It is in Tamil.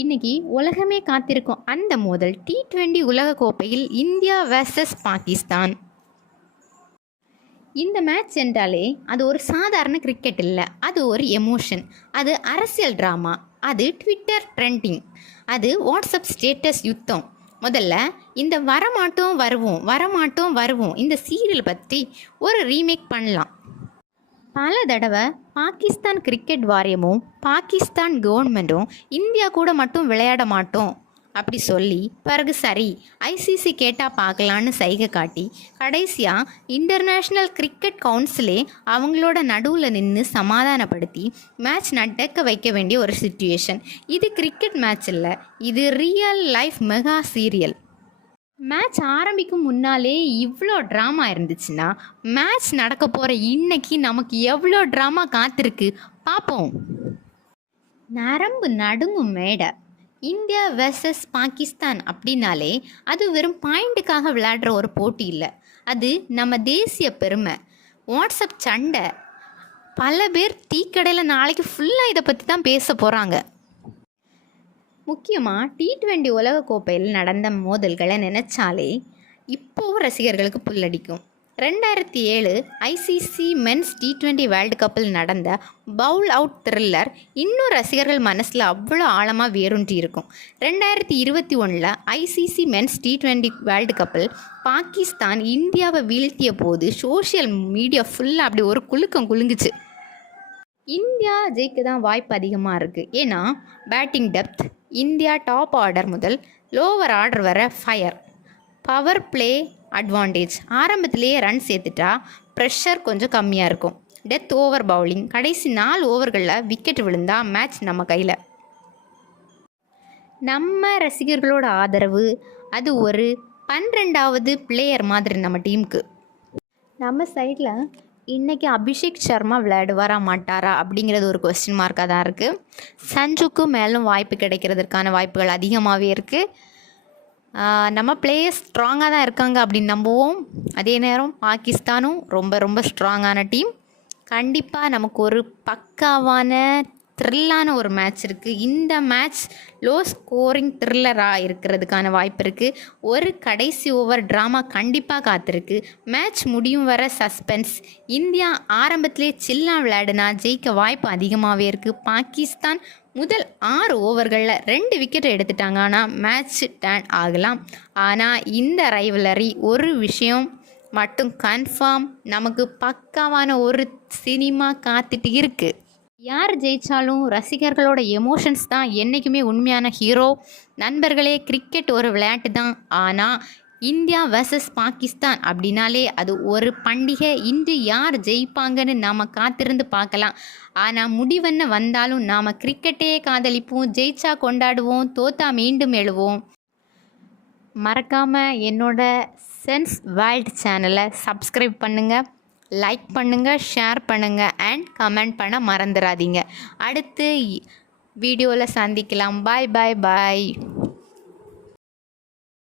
இன்னைக்கு உலகமே காத்திருக்கும் அந்த மோதல் T20 உலகக்கோப்பையில் இந்தியா வெர்சஸ் பாகிஸ்தான். இந்த மேட்ச் என்றாலே அது ஒரு சாதாரண கிரிக்கெட் இல்லை, அது ஒரு எமோஷன், அது அரசியல் ட்ராமா, அது ட்விட்டர் ட்ரெண்டிங், அது வாட்ஸ்அப் ஸ்டேட்டஸ் யுத்தம். முதல்ல இந்த வரமாட்டோம் வருவோம் இந்த சீரியல் பற்றி ஒரு ரீமேக் பண்ணலாம். பல தடவை பாகிஸ்தான் கிரிக்கெட் வாரியமும் பாகிஸ்தான் கவர்மெண்ட்டும் இந்தியா கூட மட்டும் விளையாட மாட்டோம் அப்படி சொல்லி பிறகு சரி ஐசிசி கேட்டால் பார்க்கலான்னு சைகை காட்டி கடைசியாக இன்டர்நேஷ்னல் கிரிக்கெட் கவுன்சிலே அவங்களோட நடுவில் நின்று சமாதானப்படுத்தி மேட்ச் நடக்க வைக்க வேண்டிய ஒரு சிச்சுவேஷன். இது கிரிக்கெட் மேட்ச் இல்லை, இது real life mega serial. Match ஆரம்பிக்கும் முன்னாலே இவ்வளோ ட்ராமா இருந்துச்சுன்னா மேட்ச் நடக்க போகிற இன்னைக்கு நமக்கு எவ்வளோ ட்ராமா காத்திருக்கு பார்ப்போம். நரம்பு நடுங்கும் மேடை. இந்தியா வெர்சஸ் பாகிஸ்தான் அப்படின்னாலே அது வெறும் பாயிண்ட்டுக்காக விளையாடுற ஒரு போட்டி இல்லை, அது நம்ம தேசிய பெருமை. வாட்ஸ்அப் சண்டை, பல பேர் டீக்கடையில் நாளைக்கு ஃபுல்லாக இதை பற்றி தான் பேச போகிறாங்க. முக்கியமாக T20 உலகக்கோப்பையில் நடந்த மோதல்களை நினச்சாலே இப்போவும் ரசிகர்களுக்கு புல்லடிக்கும். 2007 ஐசிசி மென்ஸ் T20 வேர்ல்டு கப்பில் நடந்த பவுல் அவுட் த்ரில்லர் இன்னும் ரசிகர்கள் மனசில் அவ்வளோ ஆழமாக வேரூன்றி இருக்கும். 2021 ஐசிசி மென்ஸ் T20 வேர்ல்டு கப்பில் பாகிஸ்தான் இந்தியாவை வீழ்த்திய போது சோஷியல் மீடியா ஃபுல்லாக அப்படி ஒரு குலுக்கம் குலுங்குச்சு. இந்தியா ஜெயிக்க தான் வாய்ப்பு அதிகமாக இருக்குது, ஏன்னா batting depth, India top order முதல் லோவர் ஆர்டர் வர ஃபயர், பவர் பிளே அட்வான்டேஜ், ஆரம்பத்திலேயே ரன் சேர்த்துட்டா ப்ரெஷர் கொஞ்சம் கம்மியாக இருக்கும், டெத் ஓவர் பவுலிங், கடைசி 4 ஓவர்களில் விக்கெட் விழுந்தால் மேட்ச் நம்ம கையில். நம்ம ரசிகர்களோட ஆதரவு அது ஒரு 12வது பிளேயர் மாதிரி நம்ம டீமுக்கு. நம்ம சைடில் இன்றைக்கி அபிஷேக் சர்மா விளையாடுவாரா மாட்டாரா அப்படிங்கிறது ஒரு கொஸ்டின் மார்க்காக தான் இருக்குது. சஞ்சுக்கு மேலும் வாய்ப்பு கிடைக்கிறதுக்கான வாய்ப்புகள் அதிகமாகவே இருக்குது. நம்ம பிளேயர்ஸ் ஸ்ட்ராங்காக தான் இருக்காங்க அப்படின்னு நம்புவோம். அதே நேரம் பாகிஸ்தானும் ரொம்ப ரொம்ப ஸ்ட்ராங்கான டீம். கண்டிப்பாக நமக்கு ஒரு பக்காவான த்ரில்லான ஒரு மேட்ச் இருக்குது. இந்த மேட்ச் லோ ஸ்கோரிங் த்ரில்லராக இருக்கிறதுக்கான வாய்ப்பு இருக்குது. ஒரு கடைசி ஓவர் ட்ராமா கண்டிப்பாக காத்திருக்கு. மேட்ச் முடியும் வர சஸ்பென்ஸ். இந்தியா ஆரம்பத்திலே சில்லாக விளையாடுனா ஜெயிக்க வாய்ப்பு அதிகமாகவே இருக்குது. பாகிஸ்தான் முதல் 6 ஓவர்களில் 2 விக்கெட்டை எடுத்துட்டாங்க, ஆனால் மேட்ச் டர்ன் ஆகலாம். ஆனால் இந்த ரைவலரி ஒரு விஷயம் மட்டும் கன்ஃபார்ம், நமக்கு பக்காவான ஒரு சினிமா காத்துட்டு இருக்குது. யார் ஜெயித்தாலும் ரசிகர்களோட எமோஷன்ஸ் தான் என்றைக்குமே உண்மையான ஹீரோ. நண்பர்களே, கிரிக்கெட் ஒரு விளையாட்டு தான், ஆனால் இந்தியா வெர்சஸ் பாகிஸ்தான் அப்படின்னாலே அது ஒரு பண்டிகை. இன்று யார் ஜெயிப்பாங்கன்னு நாம் காத்திருந்து பார்க்கலாம். ஆனால் முடிவென்ன வந்தாலும் நாம் கிரிக்கெட்டையே காதலிப்போம், ஜெயிச்சா கொண்டாடுவோம், தோத்தா மீண்டும் எழுவோம். மறக்காமல் என்னோட சென்ஸ் வேர்ல்ட் சேனலை சப்ஸ்கிரைப் பண்ணுங்கள், லைக் பண்ணுங்கள், ஷேர் பண்ணுங்கள் அண்ட் கமெண்ட் பண்ண மறந்துடாதீங்க. அடுத்து வீடியோவில் சந்திக்கலாம். பாய் பாய் பாய்.